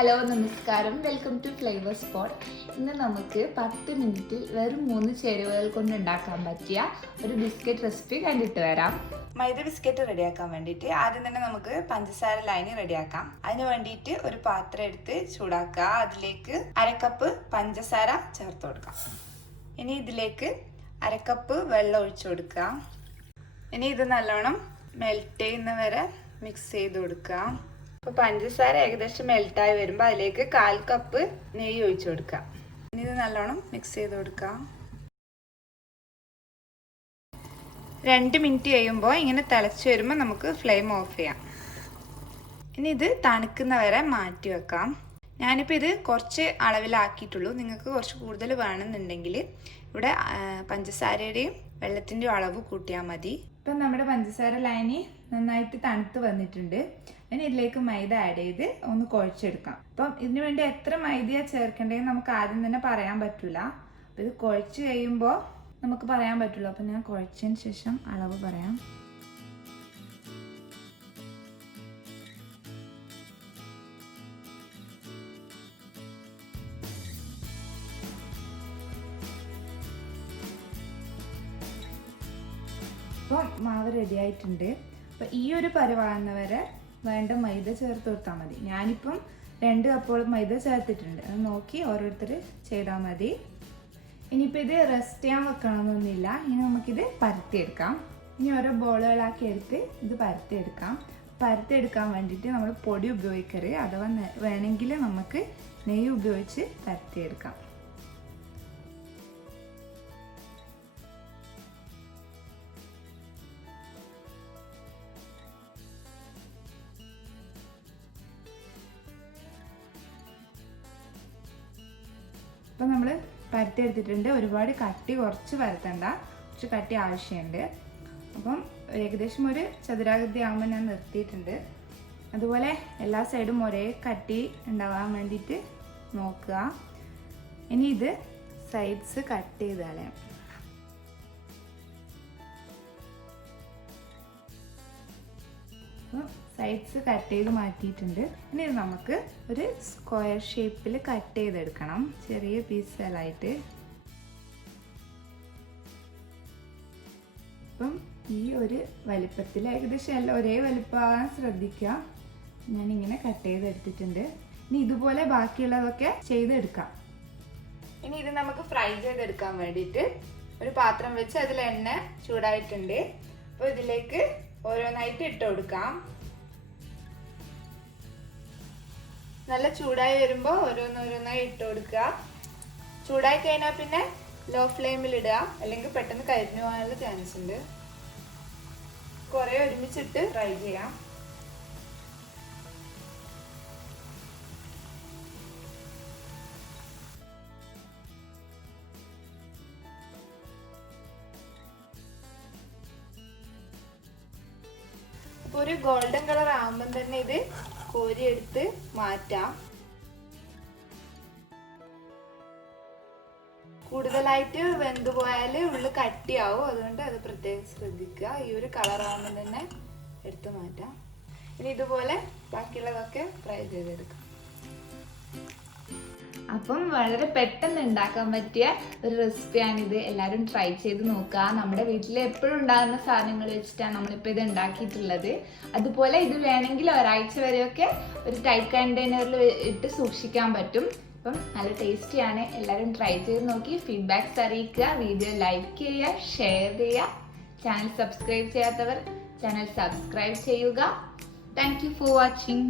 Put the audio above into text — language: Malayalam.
ഹലോ നമസ്കാരം, വെൽക്കം ടു ഫ്ലേവർ സ്പോട്ട്. ഇന്ന് നമുക്ക് 10 മിനിറ്റിൽ വെറും 3 ചേരുവകൾ കൊണ്ട് ഉണ്ടാക്കാൻ പറ്റിയ ഒരു ബിസ്ക്കറ്റ് റെസിപ്പി കണ്ടിട്ട് വരാം. മൈദ ബിസ്ക്കറ്റ് റെഡിയാക്കാൻ വേണ്ടിയിട്ട് ആദ്യം തന്നെ നമുക്ക് പഞ്ചസാര ലൈന് റെഡിയാക്കാം. അതിന് വേണ്ടിയിട്ട് ഒരു പാത്രം എടുത്ത് ചൂടാക്കുക. അതിലേക്ക് അരക്കപ്പ് പഞ്ചസാര ചേർത്ത് കൊടുക്കാം. ഇനി ഇതിലേക്ക് അരക്കപ്പ് വെള്ളം ഒഴിച്ചു കൊടുക്കുക. ഇനി ഇത് നല്ലോണം മെൽറ്റ് ചെയ്യുന്ന വരെ മിക്സ് ചെയ്ത് കൊടുക്കുക. അപ്പോൾ പഞ്ചസാര ഏകദേശം മെൽറ്റായി വരുമ്പോൾ അതിലേക്ക് 1/4 കപ്പ് നെയ്യ് ഒഴിച്ചു കൊടുക്കുക. ഇനി ഇത് നല്ലോണം മിക്സ് ചെയ്ത് കൊടുക്കുക. 2 മിനിറ്റ് കഴിയുമ്പോൾ ഇങ്ങനെ തിളച്ച് വരുമ്പോൾ നമുക്ക് ഫ്ലെയിം ഓഫ് ചെയ്യാം. ഇനി ഇത് തണുക്കുന്ന വരെ മാറ്റി വെക്കാം. ഞാനിപ്പോൾ ഇത് കുറച്ച് അളവിലാക്കിയിട്ടുള്ളൂ. നിങ്ങൾക്ക് കുറച്ച് കൂടുതൽ വേണമെന്നുണ്ടെങ്കിൽ ഇവിടെ പഞ്ചസാരയുടെയും വെള്ളത്തിൻ്റെയും അളവ് കൂട്ടിയാൽ മതി. ഇപ്പം നമ്മുടെ പഞ്ചസാര ലൈനി നന്നായിട്ട് തണുത്ത് വന്നിട്ടുണ്ട്. ഇനി ഇതിലേക്ക് മൈദ ആഡ് ചെയ്ത് ഒന്ന് കുഴച്ചെടുക്കാം. അപ്പം ഇതിനു വേണ്ടി എത്ര മൈദയാണ് ചേർക്കേണ്ടതെന്ന് നമുക്ക് ആദ്യം തന്നെ പറയാൻ പറ്റില്ല. അപ്പം ഇത് കുഴച്ച് കഴിയുമ്പോൾ നമുക്ക് പറയാൻ പറ്റുള്ളൂ. അപ്പം ഞാൻ കുഴച്ചതിന് ശേഷം അളവ് പറയാം. അപ്പം മാവ് റെഡി ആയിട്ടുണ്ട്. അപ്പം ഈ ഒരു പരുവാകുന്നവരെ വേണ്ട മൈദ ചേർത്ത് കൊടുത്താൽ മതി. ഞാനിപ്പം 2 കപ്പോളം മൈദ ചേർത്തിട്ടുണ്ട്. അത് നോക്കി ഓരോരുത്തർ ചെയ്താൽ മതി. ഇനിയിപ്പോൾ ഇത് റെസ്റ്റ് ചെയ്യാൻ വെക്കണമെന്നൊന്നുമില്ല. ഇനി നമുക്കിത് പരത്തിയെടുക്കാം. ഇനി ഓരോ ബോളുകളാക്കി എടുത്ത് ഇത് പരത്തിയെടുക്കാം. പരത്തിയെടുക്കാൻ വേണ്ടിയിട്ട് നമ്മൾ പൊടി ഉപയോഗിക്കരുത്. അഥവാ വേണമെങ്കിൽ നമുക്ക് നെയ്യ് ഉപയോഗിച്ച് പരത്തിയെടുക്കാം. അപ്പം നമ്മൾ പരത്തി എടുത്തിട്ടുണ്ട്. ഒരുപാട് കട്ടി കുറച്ച് പരത്തണ്ട, കുറച്ച് കട്ടി ആവശ്യമുണ്ട്. അപ്പം ഏകദേശം ഒരു ചതുരാകൃതി ആകുമ്പോൾ ഞാൻ നിർത്തിയിട്ടുണ്ട്. അതുപോലെ എല്ലാ സൈഡും ഒരേ കട്ടി ഉണ്ടാവാൻ വേണ്ടിയിട്ട് നോക്കുക. ഇനി ഇത് സൈഡ്സ് കട്ട് ചെയ്ത് കളയാം. സൈഡ്സ് കട്ട് ചെയ്ത് മാറ്റിയിട്ടുണ്ട്. ഇനി നമുക്ക് ഒരു സ്ക്വയർ ഷേപ്പിൽ കട്ട് ചെയ്തെടുക്കണം, ചെറിയ പീസുകളായിട്ട്. അപ്പം ഈ ഒരു വലിപ്പത്തിൽ ഏകദേശം എല്ലാം ഒരേ വലിപ്പമാകാൻ ശ്രദ്ധിക്കുക. ഞാനിങ്ങനെ കട്ട് ചെയ്തെടുത്തിട്ടുണ്ട്. ഇനി ഇതുപോലെ ബാക്കിയുള്ളതൊക്കെ ചെയ്തെടുക്കാം. ഇനി ഇത് നമുക്ക് ഫ്രൈ ചെയ്തെടുക്കാൻ വേണ്ടിയിട്ട് ഒരു പാത്രം വെച്ച് അതിൽ എണ്ണ ചൂടായിട്ടുണ്ട്. അപ്പോൾ ഇതിലേക്ക് ഓരോന്നായിട്ട് ഇട്ട് കൊടുക്കാം. നല്ല ചൂടായി വരുമ്പോൾ ഓരോന്നോരോന്നായി ഇട്ട് കൊടുക്കുക. ചൂടായി കഴിഞ്ഞാൽ പിന്നെ ലോ ഫ്ലെയിമിൽ ഇടുക, അല്ലെങ്കിൽ പെട്ടെന്ന് കരിഞ്ഞു പോകാനുള്ള ചാൻസ് ഉണ്ട്. കുറേ ഒരുമിച്ചിട്ട് ഫ്രൈ ചെയ്യാം. അപ്പോൾ ഒരു ഗോൾഡൻ കളർ ആകുമ്പം തന്നെ ഇത് കോരിയെടുത്ത് മാറ്റാം. കൂടുതലായിട്ട് വെന്തു പോയാൽ ഉള്ളിൽ കട്ടിയാവും. അതുകൊണ്ട് അത് പ്രത്യേകം ശ്രദ്ധിക്കുക. ഈ ഒരു കളർ ആകുമ്പോൾ തന്നെ എടുത്ത് മാറ്റാം. ഇനി ഇതുപോലെ ബാക്കിയുള്ളതൊക്കെ ഫ്രൈ ചെയ്തെടുക്കാം. അപ്പം വളരെ പെട്ടെന്ന് ഉണ്ടാക്കാൻ പറ്റിയ ഒരു റെസിപ്പിയാണിത്. എല്ലാവരും ട്രൈ ചെയ്ത് നോക്കുക. നമ്മുടെ വീട്ടിൽ എപ്പോഴും ഉണ്ടാകുന്ന സാധനങ്ങൾ വെച്ചിട്ടാണ് നമ്മളിപ്പോൾ ഇത് ഉണ്ടാക്കിയിട്ടുള്ളത്. അതുപോലെ ഇത് വേണമെങ്കിൽ ഒരാഴ്ച വരെയൊക്കെ ഒരു ടൈറ്റ് കണ്ടെയ്നറിൽ ഇട്ട് സൂക്ഷിക്കാൻ പറ്റും. അപ്പം നല്ല ടേസ്റ്റിയാണ്. എല്ലാവരും ട്രൈ ചെയ്ത് നോക്കി ഫീഡ്ബാക്ക്സ് അറിയിക്കുക. വീഡിയോ ലൈക്ക് ചെയ്യുക, ഷെയർ ചെയ്യുക. ചാനൽ സബ്സ്ക്രൈബ് ചെയ്യാത്തവർ ചാനൽ സബ്സ്ക്രൈബ് ചെയ്യുക. Thank you for watching.